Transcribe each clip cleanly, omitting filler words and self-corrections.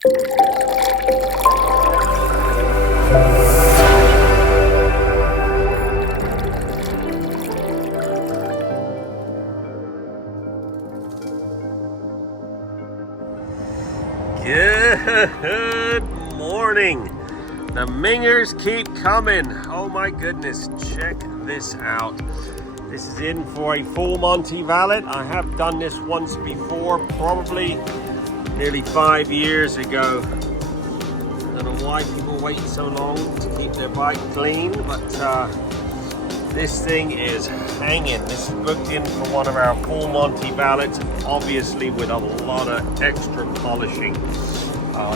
Good morning. The mingers keep coming. Oh my goodness, check this out. This is in for a full Monty valet. I have done this once before, probably nearly 5 years ago. I don't know why people wait so long to keep their bike clean, but this thing is hanging. This is booked in for one of our full Monty valets, obviously with a lot of extra polishing.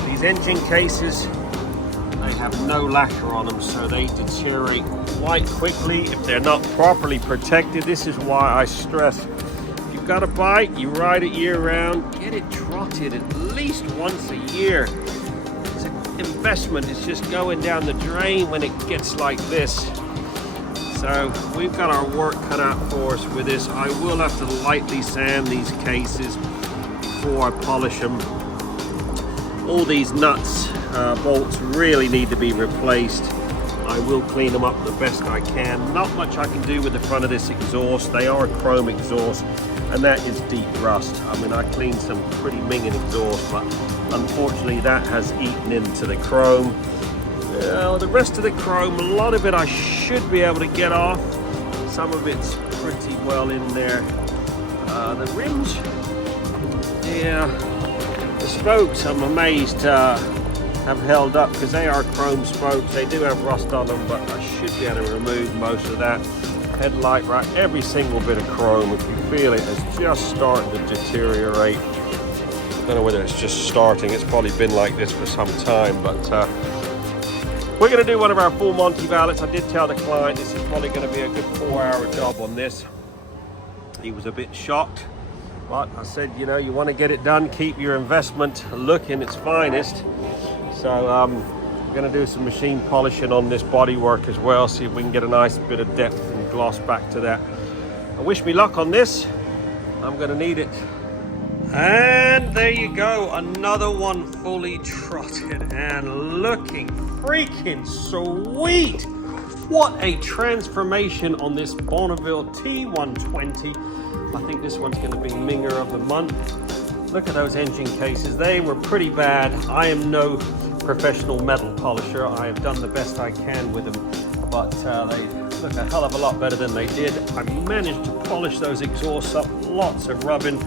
These engine cases, they have no lacquer on them, so they deteriorate quite quickly if they're not properly protected. This is why I stress, if you've got a bike, you ride it year round, get it trotted at least once a year. It's an investment. It's just going down the drain when it gets like this. So we've got our work cut out for us with this. I will have to lightly sand these cases before I polish them. All these nuts, bolts really need to be replaced. I will clean them up the best I can. Not much I can do with the front of this exhaust. They are a chrome exhaust, and that is deep rust. I mean, I cleaned some pretty minging exhaust, but unfortunately that has eaten into the chrome. The rest of the chrome, a lot of it I should be able to get off. Some of it's pretty well in there. The rims, yeah. The spokes, I'm amazed, have held up because they are chrome spokes. They do have rust on them, but I should be able to remove most of that. Headlight right, every single bit of chrome, if you feel it, is just starting to deteriorate. I don't know whether it's just starting. It's probably been like this for some time, but we're going to do one of our full Monty valets. I did tell the client this is probably going to be a good 4-hour job on this. He was a bit shocked. But I said, you know, you want to get it done, keep your investment looking its finest. So we're going to do some machine polishing on this bodywork as well, see if we can get a nice bit of depth and gloss back to that. I wish me luck on this. I'm going to need it. And there you go, another one fully trotted and looking freaking sweet. What a transformation on this Bonneville T120. I think this one's going to be Minger of the Month. Look at those engine cases. They were pretty bad. I am no professional metal polisher. I have done the best I can with them, but they look a hell of a lot better than they did. I managed to polish those exhausts up, lots of rubbing.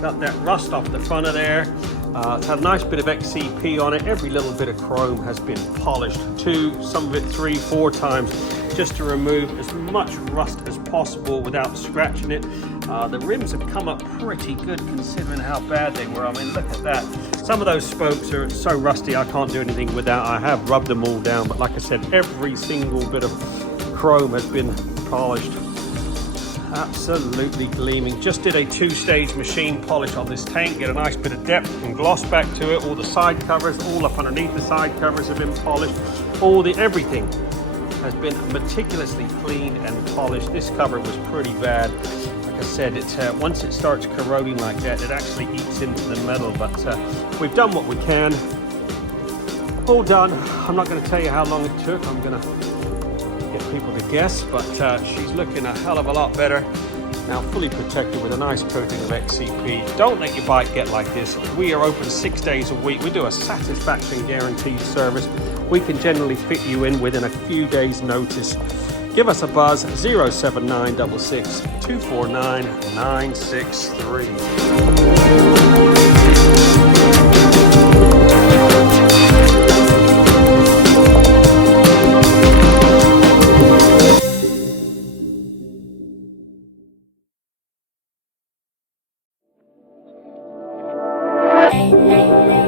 Got that rust off the front of there. It's had a nice bit of XCP on it. Every little bit of chrome has been polished 2, some of it 3, 4 times, just to remove as much rust as possible without scratching it. The rims have come up pretty good considering how bad they were. I mean, look at that. Some of those spokes are so rusty I can't do anything with that. I have rubbed them all down, but like I said, every single bit of chrome has been polished. Absolutely gleaming. Just did a 2-stage machine polish on this tank, get a nice bit of depth and gloss back to it. All the side covers, all up underneath the side covers have been polished. Everything has been meticulously cleaned and polished. This cover was pretty bad. Like I said, once it starts corroding like that, it actually eats into the metal, but we've done what we can. All done. I'm not going to tell you how long it took. I'm going to get people to guess, but she's looking a hell of a lot better. Now fully protected with a nice coating of XCP. Don't let your bike get like this. We are open 6 days a week. We do a satisfaction guaranteed service. We can generally fit you in within a few days notice. Give us a buzz, 07966 249 963. Hey, hey, hey.